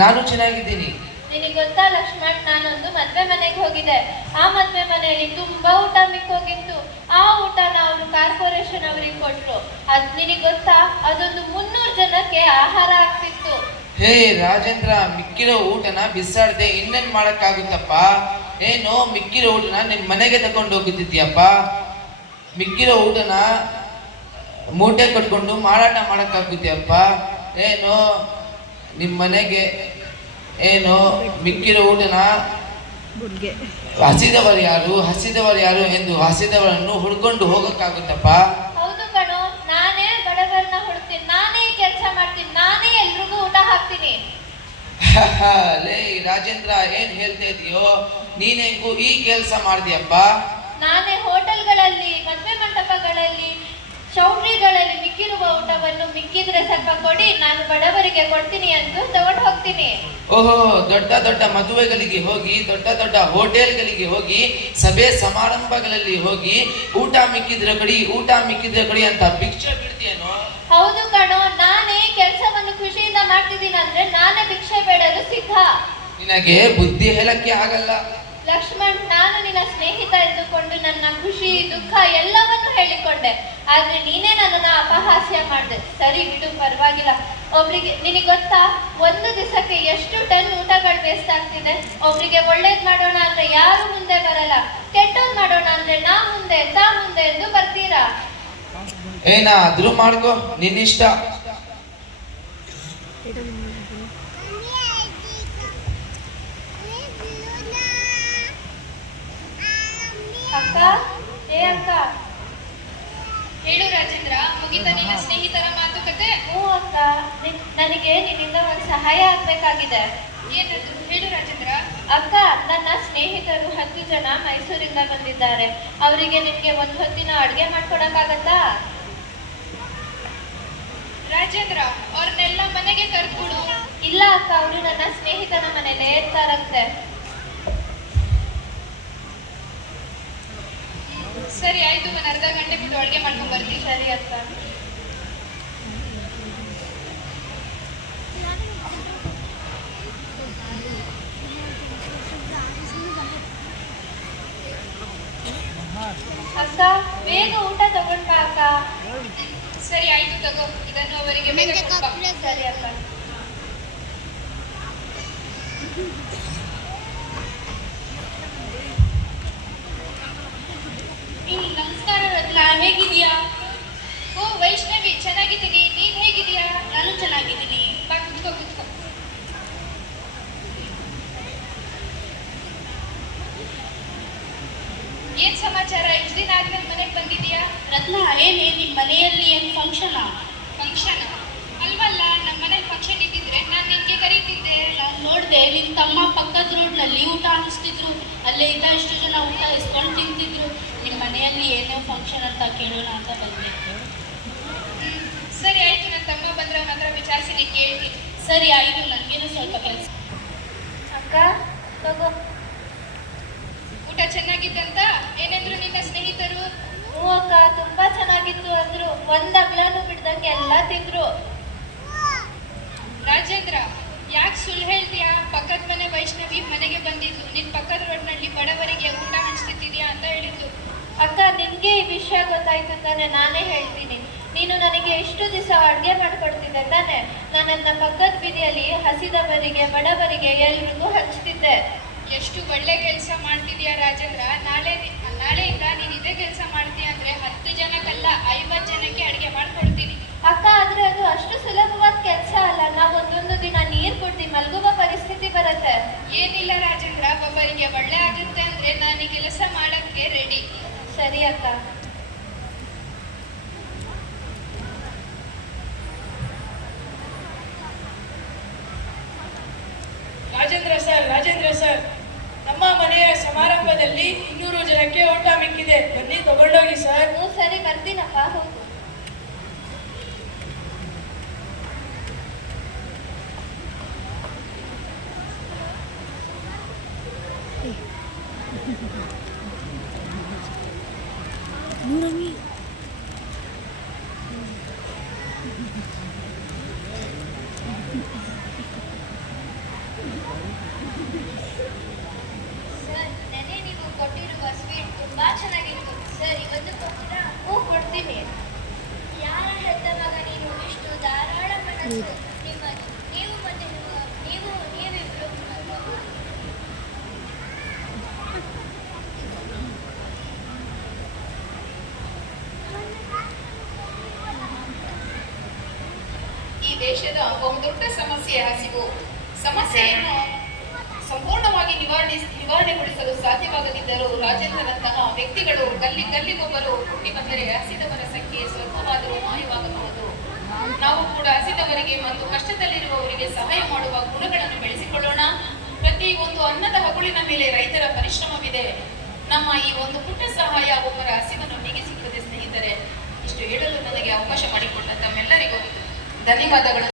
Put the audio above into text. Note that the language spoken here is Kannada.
ನಾನು ಚೆನ್ನಾಗಿದ್ದೀನಿ. ನಿನಗೆ ಗೊತ್ತಾ ಲಕ್ಷ್ಮಣ್, ನಾನೊಂದು ಮದ್ವೆ ಮನೆಗೆ ಹೋಗಿದ್ದೆ. ಆ ಮದ್ವೆ ಮನೆಯಲ್ಲಿ ತುಂಬಾ ಊಟ ಮಿಕ್ಕೋಗಿತ್ತು. ಆ ಊಟನ ಅವರು ಕಾರ್ಪೊರೇಷನ್ ಅವರಿಗೆ ಕೊಟ್ರು. ಅದ್ ನಿನಗೆ ಗೊತ್ತಾ, ಅದೊಂದು 300 ಜನಕ್ಕೆ ಆಹಾರ ಆಗ್ತಿತ್ತು. ಹೇ ರಾಜೇಂದ್ರ, ಮಿಕ್ಕಿರೋ ಊಟನ ಬಿಸಾಡದೆ ಇನ್ನೇನ್ ಮಾಡಕ್ಕಾಗುತ್ತಪ್ಪ? ಏನೋ ಮಿಕ್ಕಿರೋ ಊಟನ ನಿನ್ ಮನೆಗೆ ತಕೊಂಡು ಹೋಗುತ್ತಿದ್ಯಪ್ಪ. ಮಿಕ್ಕಿರೋ ಊಟನ ಮೂಟೆ ಕಟ್ಕೊಂಡು ಮಾರಾಟ ಮಾಡಕ್ಕಾಗುತ್ತಪ್ಪ? ಏನೋ ನಿಮ್ಮ ಮನೆಗೆ ಏನು ಮಿಕ್ಕಿರೋ ಊಟನ ಹಸಿದವರು ಯಾರು ಎಂದು ಹಸಿದವರನ್ನು ಹುಡ್ಕೊಂಡು ಹೋಗಕ್ಕಾಗುತ್ತಪ್ಪ? ಹೌದು ಕಣೋ, ನಾನೇ ಬಡವರನ್ನ ಹುಡ್ತೀನಿ, ನಾನೇ ಕೆಲಸ ಮಾಡ್ತೀನಿ, ನಾನೇ ಎಲ್ರಿಗೂ ಊಟ ಹಾಕ್ತೀನಿ. ಲೇ ರಾಜೇಂದ್ರ, ಏನ್ ಹೇಳ್ತಾ ಇದೀಯೋ? ನೀನ್ ಹೆಂಗೂ ಈ ಕೆಲಸ ಮಾಡ್ತೀಯಪ್ಪ? ನಾನೇ ಹೋಟೆಲ್ಗಳಲ್ಲಿ, ಮದುವೆ ಮಂಟಪಗಳಲ್ಲಿ, ಚೌಟ್ರಿಗಳಲ್ಲಿ ಮಿಕ್ಕಿರುವ ಊಟವನ್ನು ಮಿಕ್ಕಿದ್ರೆ ಸ್ವಲ್ಪ ಕೊಡಿ, ನಾನು ಬಡವರಿಗೆ ಕೊಡ್ತೀನಿ ಅಂತ ತಗೊಂಡು ಹೋಗ್ತೀನಿ. ಓಹೋ, ದೊಡ್ಡ ದೊಡ್ಡ ಮದುವೆಗಳಿಗೆ ಹೋಗಿ, ದೊಡ್ಡ ದೊಡ್ಡ ಹೋಟೆಲ್ಗಳಿಗೆ ಹೋಗಿ, ಸಭೆ ಸಮಾರಂಭಗಳಲ್ಲಿ ಹೋಗಿ ಊಟ ಮಿಕ್ಕಿದ್ರೆ ಕೊಡಿ ಅಂತ ಭಿಕ್ಷೆ ಬಿಡ್ತೀಯೇನೋ? ಹೌದು ಕಣೋ, ನಾನೇ ಕೆಲಸವನ್ನು ಖುಷಿಯಿಂದ ಮಾಡ್ತಿದ್ದೀನಿ ಅಂದ್ರೆ ನಾನೇ ಭಿಕ್ಷೆ ಬೇಡಲು ಸಿದ್ಧ. ನಿನಗೆ ಬುದ್ಧಿ ಹೇಳಕ್ಕೆ ಆಗಲ್ಲ ಲಕ್ಷ್ಮಣ್. ನಾನು ನಿನ್ನ ಸ್ನೇಹಿತ ಎಂದುಕೊಂಡು ನನ್ನ ಖುಷಿ ದುಃಖ ಎಲ್ಲವನ್ನೂ ಹೇಳಿಕೊಂಡೆ, ಆದ್ರೆ ನೀನೇ ನನ್ನನ್ನ ಅಪಹಾಸ್ಯ ಮಾಡಿದೆ. ಸರಿ ಬಿಡು, ಪರವಾಗಿಲ್ಲ. ಒಬ್ರಿಗೆ ನಿನಗೆ ಗೊತ್ತಾ, ಒಂದು ದಿವಸಕ್ಕೆ ಎಷ್ಟು ಟನ್ ಊಟಗಳು ವೇಸ್ಟ್ ಆಗ್ತಿದೆ? ಒಬ್ರಿಗೆ ಒಳ್ಳೇದ್ ಮಾಡೋಣ ಅಂದ್ರೆ ಯಾರು ಮುಂದೆ ಬರಲ್ಲ, ಕೆಟ್ಟೋದ್ ಮಾಡೋಣ ಅಂದ್ರೆ ತಾ ಮುಂದೆ ಎಂದು ಬರ್ತೀರಾ. ಏನಾದ್ರೂ ಮಾಡ್ಕೋ, ನಿನ್ನಿಷ್ಟ. ಅಕ್ಕ, ಏ ಅಕ್ಕ. ಹೇಳು ರಾಜೇಂದ್ರ, ಮುಗಿತಾ ನಿನ್ನ ಸ್ನೇಹಿತರ ಮಾತುಕತೆ? ಹ್ಞೂ ಅಕ್ಕ, ನನಗೆ ನಿನ್ನಿಂದ ಒಂದು ಸಹಾಯ ಆಗ್ಬೇಕಾಗಿದೆ. ಏನದು? ಹೇಳು ರಾಜೇಂದ್ರ. ಅಕ್ಕ, ನನ್ನ ಸ್ನೇಹಿತರು 10 ಜನ ಮೈಸೂರಿಂದ ಬಂದಿದ್ದಾರೆ. ಅವರಿಗೆ ನಿಮ್ಗೆ ಒಂದು ಹೊತ್ತಿನ ಅಡ್ಗೆ ಮಾಡ್ಕೊಡಕ್ಕಾಗತ್ತಾ? ರಾಜೇಂದ್ರ, ಅವ್ರನ್ನೆಲ್ಲ ಮನೆಗೆ ಕರ್ಕೊಡು. ಇಲ್ಲ ಅಕ್ಕ, ಅವರು ನನ್ನ ಸ್ನೇಹಿತನ ಮನೇಲೆ ಇರ್ತಾರಂತೆ. ಸರಿ ಆಯ್ತು, ಒಂದು ಅರ್ಧ ಗಂಟೆ ಬಿಟ್ಟು ಅಡುಗೆ ಮಾಡ್ಕೊಂಡ್ ಬರ್ತೀನಿ. ಸರಿ ಅಕ್ಕ. ಅಕ್ಕ, ಬೇಗ ಊಟ ತಗೊಂಡ್ ಬಾ ಅಕ್ಕ. ಸರಿ ಆಯ್ತು, ತಗೋ. ಇದನ್ನು ಅವರಿಗೆ ಬೇಗ ಕೊಡ್ಬಾ. ಸರಿ ಅಕ್ಕ. ನಮಸ್ಕಾರ ರತ್ನ, ಹೇಗಿದೀಯಾ? ಓ ವೈಷ್ಣವಿ, ಚೆನ್ನಾಗಿದ್ದೀನಿ. ನೀನ್ ಹೇಗಿದೀಯಾ? ನಾನು ಚೆನ್ನಾಗಿದ್ದೀನಿ. ಬಾ, ಕುತ್ಕೋ. ಏನ್ ಸಮಾಚಾರ? ಇಷ್ಟು ದಿನ ಆದ್ಮೇಲೆ ಮನೆಗೆ ಬಂದಿದ್ಯಾ? ರತ್ನ, ಏನೇ ನಿಮ್ಮ ಮನೆಯಲ್ಲಿ ಏನು ಫಂಕ್ಷನ್ ಅಲ್ವಲ್ಲ, ನಮ್ಮ ಮನೇಲಿ ಫಂಕ್ಷನ್ ಇದ್ದಿದ್ರೆ ನಾನು ನಿನ್ಗೆ ಕರೀತಿದ್ದೆ. ನಾನು ನೋಡಿದೆ, ನಿನ್ನ ತಮ್ಮ ಪಕ್ಕದ ರೋಡ್ನಲ್ಲಿ ಊಟ ಹಾಕಿಸ್ತಿದ್ರು. ಅಲ್ಲೇ ಇದ್ದ ಇಷ್ಟು ಜನ ಊಟ ಇಸ್ಕೊಂಡು ತಿಂತಿದ್ರು. ನಿಮ್ಮ ಮನೆಯಲ್ಲಿ ಏನೋ ಫಂಕ್ಷನ್ ಅಂತ ಕೇಳೋಣ ಅಂತ ಬಂದೆ. ಸರಿ ಆಯ್ತು, ನನ್ನ ತಮ್ಮ ಬಂದ್ರೆ ಅವನ ಹತ್ರ ವಿಚಾರಿಸಿ ನೀನು ಕೇಳ್ತೀನಿ. ಸರಿ ಆಯ್ತು, ನನಗೇನು ಸ್ವಲ್ಪ ಕೆಲಸ. ಅಕ್ಕ, ತಗೋ. ಊಟ ಚೆನ್ನಾಗಿತ್ತಂತ ಏನೆಂದ್ರು ನಿನ್ನ ಸ್ನೇಹಿತರು? ಹ್ಞೂ ಅಕ್ಕ, ತುಂಬಾ ಚೆನ್ನಾಗಿತ್ತು ಅಂದ್ರು. ಒಂದ್ ಅಗ್ಲನೂ ಬಿಡ್ದಂಗೆ ಎಲ್ಲ ತಿಂದ್ರು. ರಾಜೇಂದ್ರ, ಯಾಕೆ ಸುಳ್ಳು ಹೇಳ್ತೀಯಾ? ಪಕ್ಕದ ಮನೆ ವೈಷ್ಣವಿ ಮನೆಗೆ ಬಂದಿದ್ದು, ನಿನ್ ಪಕ್ಕದ ರೋಡ್ನಲ್ಲಿ ಬಡವರಿಗೆ ಊಟ ಹಂಚ್ತಿದ್ಯಾ ಅಂತ ಹೇಳಿದ್ದು. ಅಕ್ಕ, ನಿನ್ಗೆ ಈ ವಿಷಯ ಗೊತ್ತಾಯ್ತು ತಾನೆ, ನಾನೇ ಹೇಳ್ತೀನಿ. ನೀನು ನನಗೆ ಇಷ್ಟು ದಿವಸ ಅಡ್ಗೆ ಮಾಡ್ಕೊಡ್ತಿದ್ದೆ ತಾನೆ. ನಾನನ್ನ ಪಕ್ಕದ ಬೀದಿಯಲ್ಲಿ ಹಸಿದವರಿಗೆ, ಬಡವರಿಗೆ ಎಲ್ರಿಗೂ ಹಂಚ್ತಿದ್ದೆ. ಎಷ್ಟು ಒಳ್ಳೆ ಕೆಲಸ ಮಾಡ್ತಿದ್ಯಾ ರಾಜೇಂದ್ರ. ನಾಳೆಯಿಂದ ನೀನು ಇದೇ ಕೆಲಸ ಮಾಡ್ತೀಯ ಅಂದ್ರೆ 10 ಜನಕ್ಕಲ್ಲ 50 ಜನಕ್ಕೆ ಅಡುಗೆ ಮಾಡ್ಕೊಡ್ತೀನಿ. ಅಕ್ಕ, ಆದ್ರೆ ಅದು ಅಷ್ಟು ಸುಲಭವಾದ ಕೆಲಸ ಅಲ್ಲ. ನಾವು ಒಂದೊಂದು ದಿನ ನೀರು ಕುಡ್ದು ಮಲಗುವ ಪರಿಸ್ಥಿತಿ ಬರುತ್ತೆ. ಏನಿಲ್ಲ ರಾಜೇಂದ್ರ, ಒಬ್ಬರಿಗೆ ಒಳ್ಳೆ ಆಗುತ್ತೆ ಅಂದ್ರೆ ನಾನು ಈ ಕೆಲಸ ಮಾಡಕ್ಕೆ ರೆಡಿ. ಸರಿ ಅಕ್ಕ. ರಾಜೇಂದ್ರ ಸರ್, ನಮ್ಮ ಮನೆಯ ಸಮಾರಂಭದಲ್ಲಿ 200 ಜನಕ್ಕೆ ಊಟ ಮಿಕ್ಕಿದೆ, ಬನ್ನಿ ತಗೊಂಡೋಗಿ ಸರ್. ಹ್ಞೂ ಸರಿ, ಬರ್ತೀನಪ್ಪ, ಹೋಗು. ಸರ್ ನೆನೆ ನೀವು ಕೊಟ್ಟಿರುವ ಸ್ವೀಟ್ ತುಂಬಾ ಚೆನ್ನಾಗಿತ್ತು. ಸರ್ ಇವತ್ತು ಕೊಡ್ತೀರಾ? ಹ್ಞೂ ಕೊಡ್ತೀನಿ. ಯಾರ ಹೆತ್ತ ಮಗ ನೀನು, ಇಷ್ಟು ಧಾರಾಳ ಮನಸ್ಸು ನಿಮ್ಮ. ನೀವು ಮತ್ತೆ ನೀವಿಬ್ರು ಈ ದೇಶದ ಬಹುದೊಡ್ಡ ಸಮಸ್ಯೆ ಹಸಿವು. ಸಮಸ್ಯೆಯನ್ನು ಸಂಪೂರ್ಣವಾಗಿ ನಿವಾರಣೆಗೊಳಿಸಲು ಸಾಧ್ಯವಾಗದಿದ್ದರೂ ರಾಜೇಂದ್ರನಂತಹ ವ್ಯಕ್ತಿಗಳು ಗಲ್ಲಿಗೊಬ್ಬರು ಹುಟ್ಟಿ ಬಂದರೆ ಹಸಿದವರ ಸಂಖ್ಯೆ ಸ್ವಲ್ಪವಾದರೂ ಮಾಯವಾಗಬಹುದು. ನಾವು ಕೂಡ ಹಸಿದವರಿಗೆ ಮತ್ತು ಕಷ್ಟದಲ್ಲಿರುವವರಿಗೆ ಸಹಾಯ ಮಾಡುವ ಗುಣಗಳನ್ನು ಬೆಳೆಸಿಕೊಳ್ಳೋಣ. ಪ್ರತಿ ಒಂದು ಅನ್ನದ ಹಗುಳಿನ ಮೇಲೆ ರೈತರ ಪರಿಶ್ರಮವಿದೆ. ನಮ್ಮ ಈ ಒಂದು ಪುಟ್ಟ ಸಹಾಯ ಒಬ್ಬರ ಹಸಿವನ್ನು ನೀಗಿಸುತ್ತದೆ. ಸ್ನೇಹಿತರೆ, ಇಷ್ಟು ಹೇಳಲು ನನಗೆ ಅವಕಾಶ ಮಾಡಿಕೊಟ್ಟ ತಮ್ಮೆಲ್ಲರಿಗೂ ಧನ್ಯವಾದಗಳು.